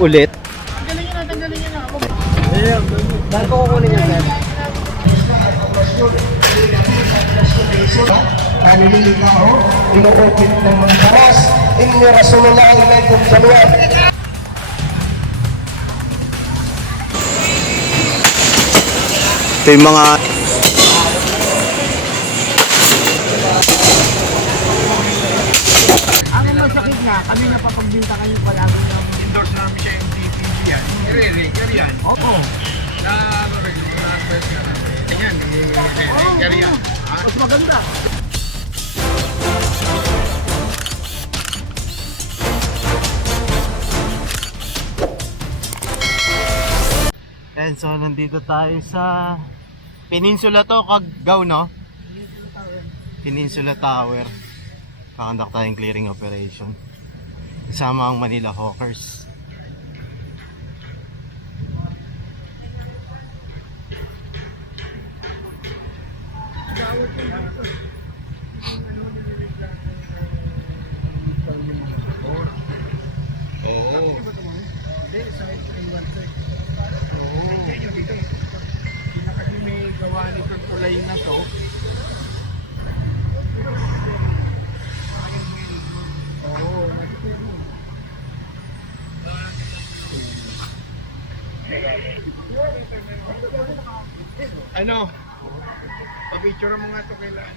Ulit. Tanggalin nyo na. Ayun, bakit ko kukunin yun, sir? Naliligaw, ino-open ng mga baras, inyo Rasulullah ilaikum jami'an. Ito yung mga Ang masakit nga, kami napapagbintangan yung palagi ng Endorse namin siya yung DPG yan. I-re-record yan. Oo. Na ano rin, mga press ka namin. Yan, i-re-record yan. Mas maganda. And so nandito tayo sa Peninsula to, Kaggaw, no? Peninsula Tower. Kakandak tayong clearing operation. Kasama ang Manila Hawkers. Oo. Kasi may gawa nitong tulay na to. Oo. Ano? Pa-picture mo nga ito kailan.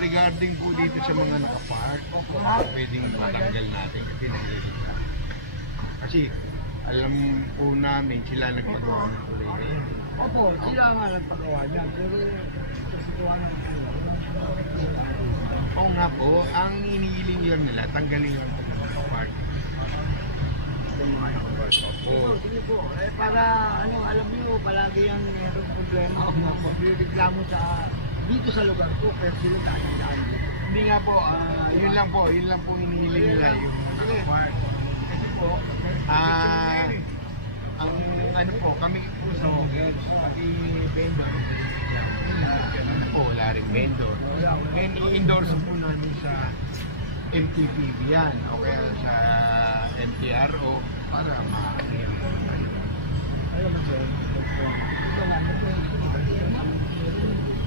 Regarding po dito sa mga nakapark, pwedeng matanggal natin kasi nagre-record. Kasi alam po namin sila nagpagawa ng tuloy na yun. Opo, sila nga nagpagawa niyan. Pero kasi gawa ng Oo nga po, ang iniiling yun nila, tanggalin yung mga nakapark. Yung mga nakapark. Oo. Sige po, para alam niyo, palagi yan mayroong problema kung magreklamo sa dito sa lugar ko, pero sila dahil Hindi nga po, yun lang po iniiling nila yung nakapark. Kasi po, ang ano po, kami po sa pati vendor, wala rin vendor. And i-endorse po namin sa MTPB yan, o kaya sa MTRO para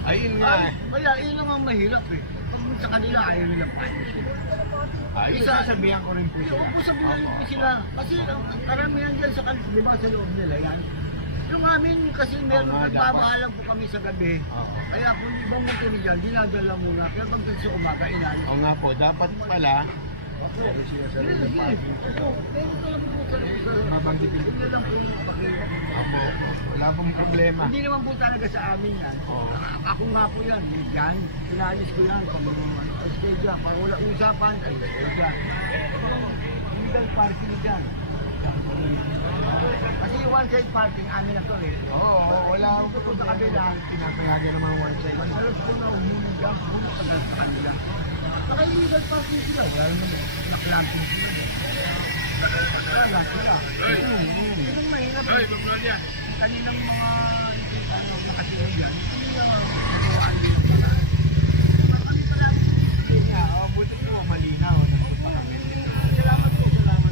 ayun nga. Kaya yun lang ang mahirap eh. Kung sa kanila ayaw nilang paalisin. Ayun, sasabihan ko rin po sila. Opo, sabihin po sila. Kasi ang karamihan dyan sa kanila, di ba sa loob nila yan? Yung amin kasi meron Oo nga, nagbabahalang po kami sa gabi. Oo. Kaya kung ibang motor dyan, dinadala muna. Pero pag sa umaga, inalis. Oo nga po, dapat pala Meron talaga po sa mabanggitin ko. Hindi lang po yung Apo, wala pong problema. Hindi naman po talaga sa amin yan. Oo. Ako nga po yan, yan. Inalis ko yan. Kung stay dyan. Pag wala usapan, ay stay dyan. Illegal parking dyan. Kasi yung one-side parking, amin na to eh. Oo, wala akong Ito sa kabila. pinapalagay ng mga one side. Alam ko na umunod dyan, puno tagal sa kanila. Saka illegal parking sila. Wala naman eh. Naklamping sila. Wala sila. Yung mahirap. Kaninang mga nakasunod dyan, kanila mga nagawaan din. Kami pala, Yun nga, buti po, malinaw. Nandun pa kami. salamat po, salamat.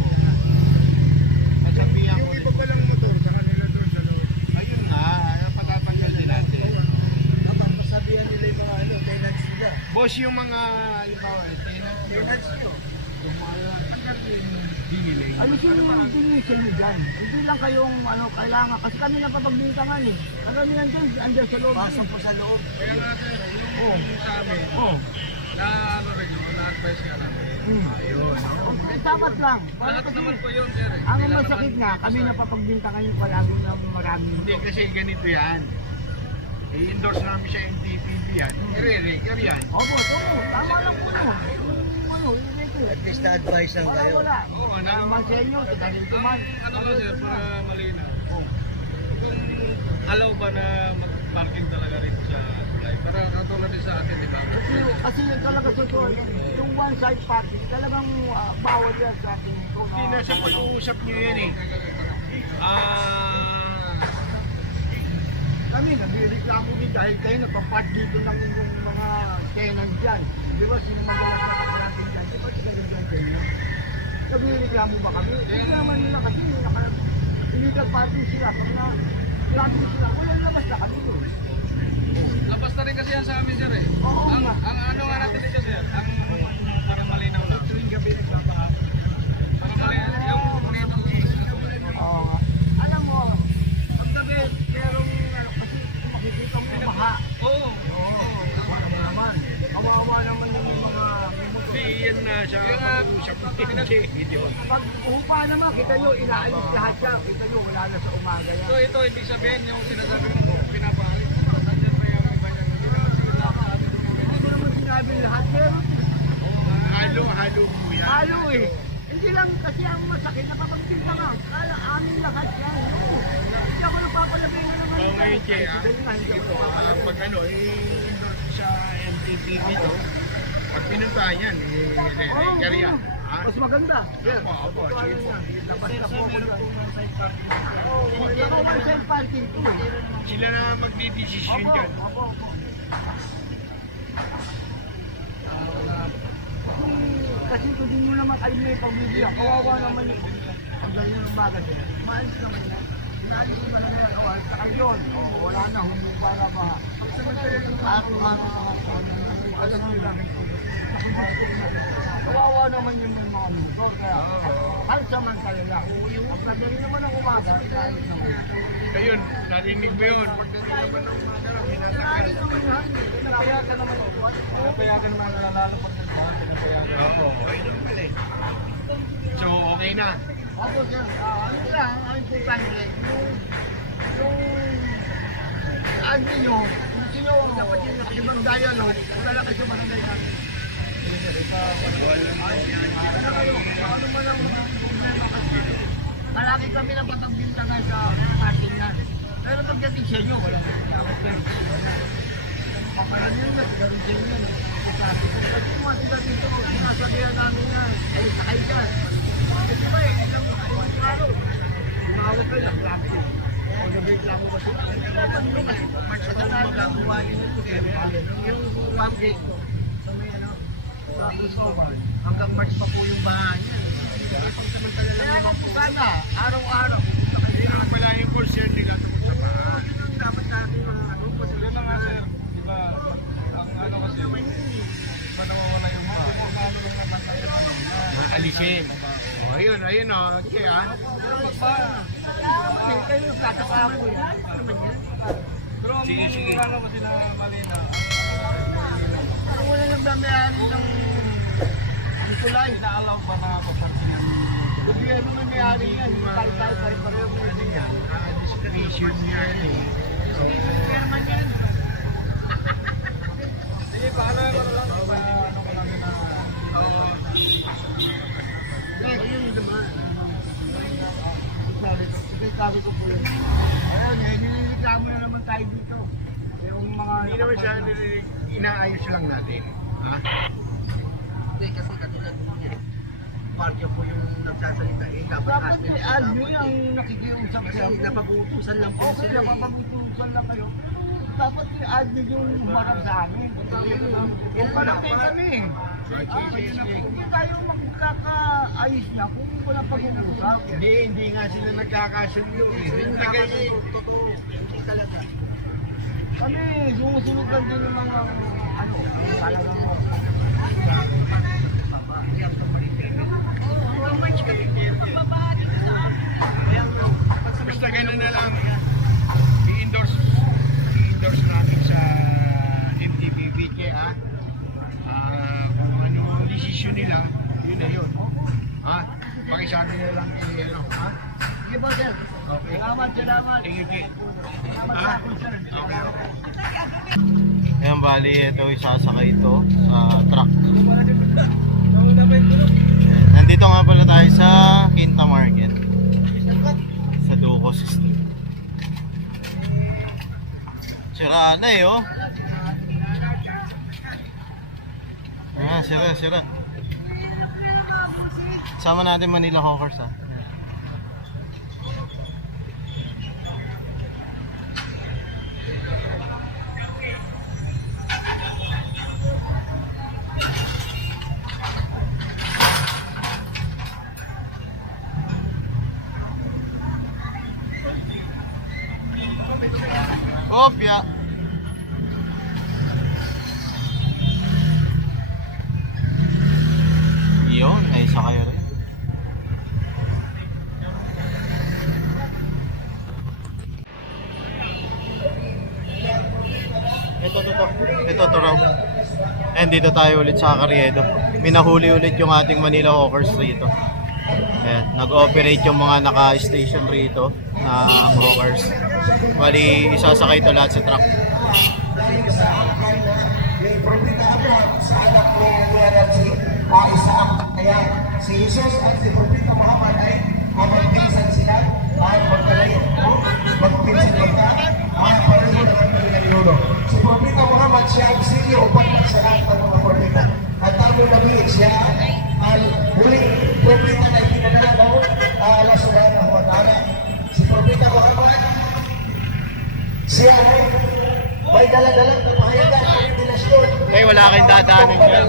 Nasabihan ko Yung rin. iba palang motor sa kanila doon sa loob. Ayun nga, patatanggal din natin. Kapag masabihan nila yung mga tenants nila. Boss, yung mga, halimbawa, tenants nyo, yung mga dinilay. Alisin yung definition nyo dyan. Hindi lang kayong kailangan. Kasi kami napapagbintangan eh. Ang kami nandyan, andyan sa loob. Pasok po sa loob. Kaya nga sir, yung sa amin, Oo. na ano rin, na-advise ka namin. Ayun. Dapat lang. Para Lahat kasi, naman po yun sir. ang masakit nga, kami napapagbintangan yung palagi ng maraming. Hindi kasi ganito yan. I-endorse namin siya yung DPB yan. I-re-record yan. Opo, ito. Tama lang po no. Yung At least na-advise lang Wala, kayo. wala. Oo, Naman sa inyo, sa ganito man. Ano ba sir, para malinaw? Kung alaw ba na mag-parking talaga rin sa tulay? Para katulad din sa atin, di ba? Kasi yung talaga totoo, yung one side parking, talagang bawal yan sa akin. Hindi na sa pag-uusap nyo yan eh. Kami, nagreklamo din dahil kayo nagpa-park dito ng inyong mga tenants dyan. di ba, sino madalas na kakarating dyan? Di ba, sila dyan sa inyo? Nagreklamo ba kami? Hindi naman nila kasi, illegal parking sila. Pag na-lagi sila, wala labas na kami. Labas na rin kasi yan sa amin, sir eh. Oo nga. Ang ano nga natin dito, sir, ang para malinaw lang. Tuwing gabi nagbabahagi. Para malinaw yung Oo. Alam mo, pag gabi, merong kasi makikita mo yung baha. Oo. Kawawa naman. Kawawa naman yung mga Iyan na siya. pag upa naman, kita nyo, inaalis lahat siya. Kita nyo, wala na sa umaga yan. So ito, hindi sabihin yung sinasabi mo pinapahari. Nandiyan pa yung iba niya. Hindi ko naman sinabi lahat, pero Halo po yan. halo eh. Hindi lang kasi ang masakit, napapagpinta nga. Kala amin lahat yan. Oo. Hindi ako nagpapalabay na naman. Oo, ngayon, Che, ah. Dahil nga, hindi ako nagpapalabay. Pag ano, sa MTPB to, pag pinuntahan yan, kariya. Mas maganda. Yes. Opo, sige po. Labas na po ko yan. Oo, hindi ako may side parking to eh. Sila na magdidesisyon Opo, dyan. opo. Kasi kung di mo naman alam na yung pamilya, kawawa naman yung ang galing ng bagat. Maalis naman yan. Inaalis mo naman yan. O, sa kayon. Wala na, humupa na ba? Alam mo lang. Kawawa naman yung mga motor. Kaya, kahit samantala lang. Ang madali naman ang umaga. Inaalis naman. Ayun, narinig mo yun. Inaalis naman yan. Pinapayagan naman yung buwan. Pinapayagan naman lalo pag nagbahan, pinapayagan. Oo, ayun naman eh. So, okay na. Opo, sir. Ano lang, ang importante, yung ano nyo, sino dapat yung ibang dialogue, kung lalaki sa mananay namin. Ano kayo, ano man ang problema kasi, malaki kami na patagbintangan sa parking na. Pero pagdating sa inyo, wala na sinakot. Paparan yun na, sigarin sa inyo. Kasi yung mga sigarin dito, sinasabihan namin na, ay sakay dyan. Kasi ba eh, ilang araw, tumawag kayo lang, klase. O nag-reklamo ba sila? Kasalanan lang, buwanin nyo yung farm gate ko. Sa may ano, sa Cristobal. Hanggang March pa po yung bahay niya. Kaya lang po sana, araw-araw. Hindi naman pala yung concern nila tungkol sa baha. Yun ang dapat natin mga ano, Yun na nga, sir. Diba, ang ano kasi, diba nawawala yung bahay? Ano lang naman kasi ano, Alisin. Oh, ayun oh, Che ah. kayo nagkakasama ko yan. Ano naman yan? Pero ang ano kasi na malina, Parang wala nang damihan ng tulay. inaalaw ba na pagpagsinan? Gobyerno na may-ari yan. Kahit pareho mo Ano yan? Discretion yan eh. naman yan. Sige, paano lang ano ko namin na Ayun naman. Sabi ko po yun. Ayun, nilireklamo na naman tayo dito. Yung mga... Hindi naman siya inaayos lang natin. Ha? Hindi, kasi katulad mo niya. Parkyo po yung nagsasalita. Eh, dapat Dapat may alyo yung nakikiusap Kasi siya. napaputusan lang po Okay, sila. napapagutusan lang kayo. Dapat may alyo yung humarap sa amin. Yun Malaki dapat. kami. Sige. Hindi tayo magkakaayos na kung walang pag-uusap. Hindi nga sila nagkakasundo eh. Tagal eh. Totoo. Hindi talaga. Kami, sumusunod lang din yung mga ano, talagang Basta ganun na lang. I-endorse namin sa MTPB ha. Kung ano ang desisyon nila, yun na yun. Ha? Pakisabi na lang ano, ha? Sige po, sir. Okay. Salamat. Thank you, Kate. Salamat Ha? sa akin, sir. Okay. Ayan, bali, ito isasakay ito sa truck. Nandito nga pala tayo sa Quinta Market. Sa Ducos Street. Sira na eh, oh. Ayan, sira. Sama natin Manila Hawkers, ha. Kopya. Yun, ay isa kayo rin. Ito to raw. And dito tayo ulit sa Carriedo. Minahuli ulit yung ating Manila Hawkers rito. Ayan, nag-ooperate yung mga naka-station rito na hawkers. Bali, isasakay ito lahat sa truck. May propeta Abraham sa anak ni Isaac. Kaya si Jesus at si propeta Muhammad ay magpinsan sila ay magkalayo. Magpinsan kita ay pareho na kanilang yuno. Si propeta Muhammad siya ang silyo upang sa lahat ng mga propeta. At ang nabi siya ang huling propeta na itinadala ng Allah subhanahu wa ta'ala. Si propeta Muhammad siya ay may dala-dalang pamahayagan ng dinasyon. Eh, wala kayong dadaanin dyan.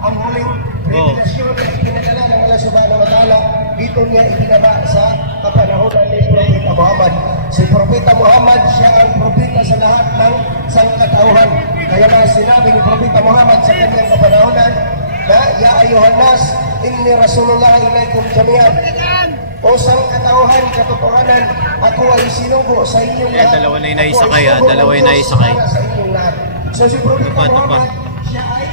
Ang huling revelasyon na itinadala ng Allah subhanahu wa ta'ala, dito niya itinaba sa kapanahonan ni Propeta Muhammad. Si Propeta Muhammad, siya ang propeta sa lahat ng sangkatauhan. Kaya na sinabi ni Propeta Muhammad sa kanyang kapanahonan na, Ya ayuhan nas, inni Rasulullah ilaikum jami'an. O sangkatauhan, katotohanan, ako ay sinubo sa inyong Ayan, lahat. dalawa na yung naisakay, ha? Dalawa yung naisakay. Sa inyong lahat. So si Propeta Tupa. Muhammad, siya ay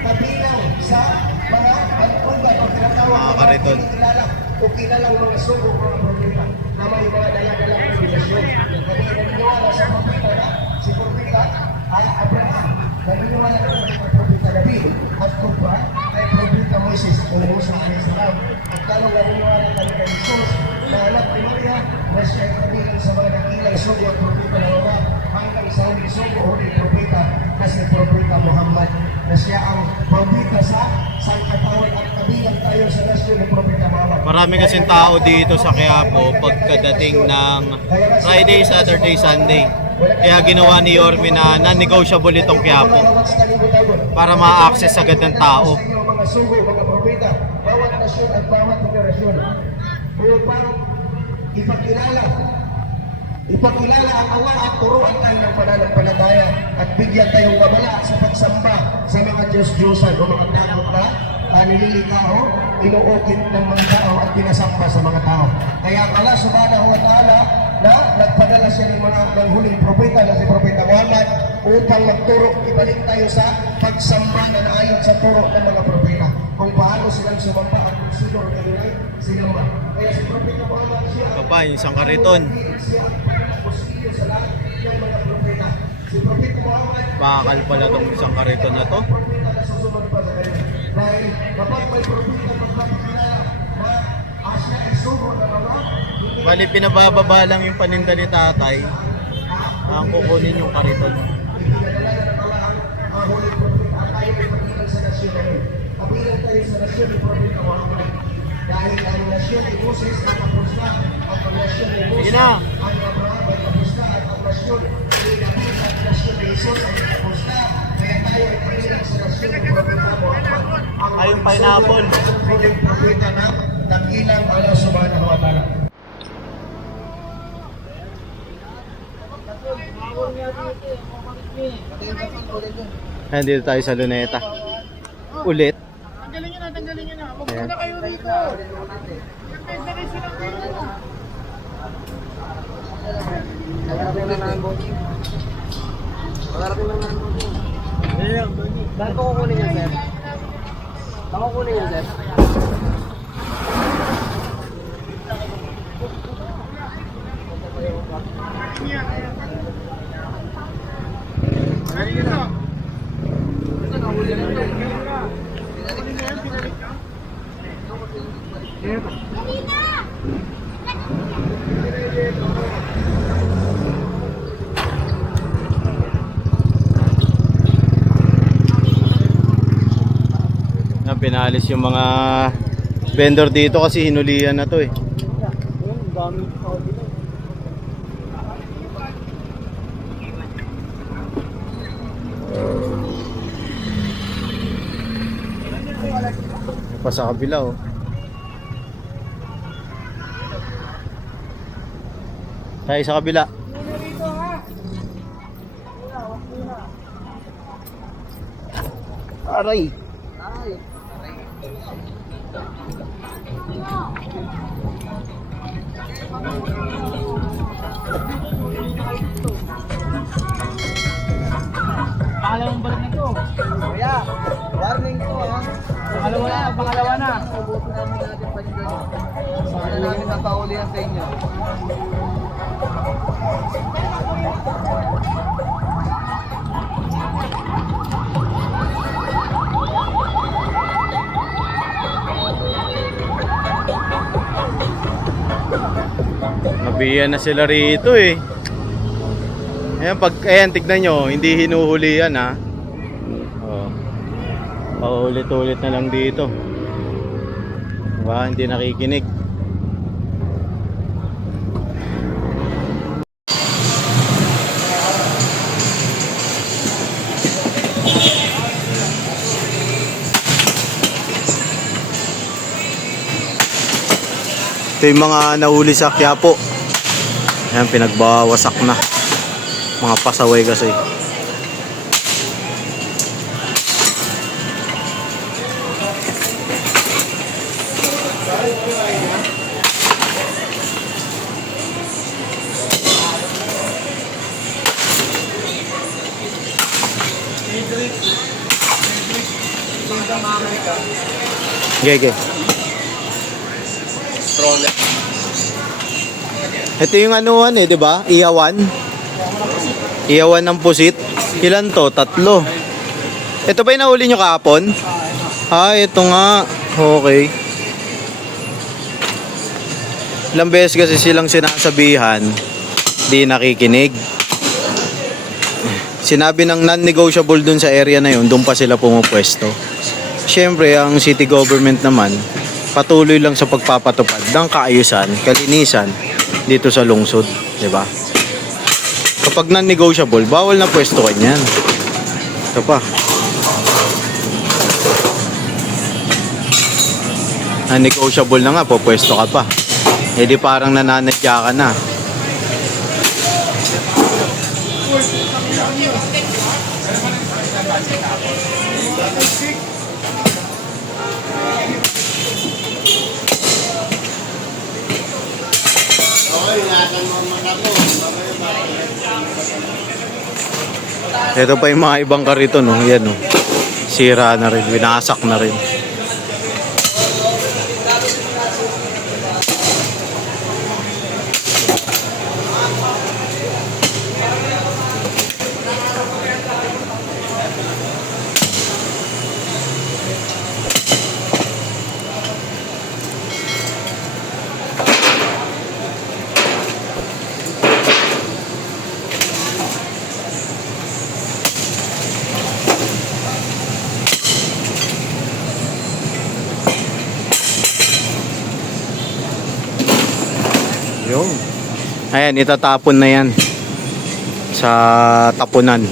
kabilang sa mga alpugan o tinatawag Mga na kariton. kilala o kilalang mga sugo mga propeta na may mga dala-dalang revelasyon. Kami naniniwala sa propeta na si propeta ay Abraham. Naniniwala na sa propeta David at Kupa ay propeta Moises o Musa a.s. At kalong naniniwala kami kay Jesus na anak ni Maria na siya ay kabilang sa mga nakilang sugo at propeta na wala hanggang sa huling sugo o huling propeta na si propeta Muhammad na siya ang propeta sa sangkatauhan at kabilang tayo sa nasyon ng propeta Muhammad. Marami kasing tao dito sa Quiapo pagkadating ng Friday, Saturday, Sunday. Kaya ginawa ni Yorme na non-negotiable itong Quiapo para ma-access agad ng tao. Mga sugo, mga propeta, bawat nasyon at bawat generasyon upang ipakilala ang Allah at turuan tayo ng pananampalataya at bigyan tayong babala sa pagsamba sa mga Diyos-Diyosan o mga takot na nililikao, inuukit ng mga tao at pinasamba sa mga tao. Kaya ang Allah subhanahu wa ta'ala na nagpadala siya ng mga ng huling propeta na si Propeta Muhammad upang magturo, ibalik tayo sa pagsamba na naayon sa turo ng mga propeta kung paano silang sumamba at kung sino ang nilay sinamba. Kaya si Propeta Muhammad siya Papa, yung isang kariton. si Propeta Muhammad Bakal pala tong isang kariton na to. propeta na susunod pa sa kanya. Dahil kapag may propeta magpapakilala na siya ay sugo na mga Bali, pinabababa lang yung paninda ni tatay. Ang kukunin yung kariton. ipinadala na ng Allah ang huling propeta at tayo ay kabilang sa nasyon na yun. Kabilang tayo sa nasyon ni Propeta Muhammad. Dahil ang nasyon ni Moses ay tapos na at ang nasyon ni Moses Sige na. ay Abraham ay tapos na at ang nasyon ni David at nasyon ni Jesus ay tapos na. Kaya tayo ay kabilang sa nasyon ni Propeta Muhammad. Ay, yung pineapple. Ang huling propeta na nakilang Allah subhanahu wa ta'ala. Ayan, dito tayo sa Luneta. Ulit. Tanggalin nyo na. Huwag Ayan. muna kayo rito. Nag-face lang kayo. Bakit ko kukunin yan, sir? Bakit ko kukunin yan, sir? Na pinalis yung mga vendor dito kasi hinulihan na to eh. Pa sa kabila oh. Tayo sa kabila. Aray. Ay. Pangalawang balik na to. Kuya, warning to ha. Pangalawa na. Subukan namin natin pa yung gano'n. Sana namin napaulihan sa inyo. Nabiyan na sila rito eh. Ayan, tignan nyo, hindi hinuhuli yan ha. Oh. Paulit-ulit na lang dito. Diba, hindi nakikinig. Ito yung mga nahuli sa Quiapo. Ayan, pinagbawasak na. Mga pasaway kasi. Gege. Ito yung anuhan eh, di ba? Iyawan. Iyawan ng pusit. Ilan to? 3. Ito ba yung nahuli nyo kahapon? Ah, ito nga. Okay. Ilang beses kasi silang sinasabihan, di nakikinig. Sinabi ng non-negotiable dun sa area na yun, dun pa sila pumupwesto. Siyempre, ang city government naman, patuloy lang sa pagpapatupad ng kaayusan, kalinisan dito sa lungsod, di ba? Kapag non-negotiable, bawal na pwesto kanyan. Ito pa. Non-negotiable na nga, pupwesto ka pa. Eh di parang nananadya ka na. Ito pa yung mga ibang karito, no? Yan, no? Sira na rin, winasak na rin. Yun. Ayan, itatapon na yan sa tapunan.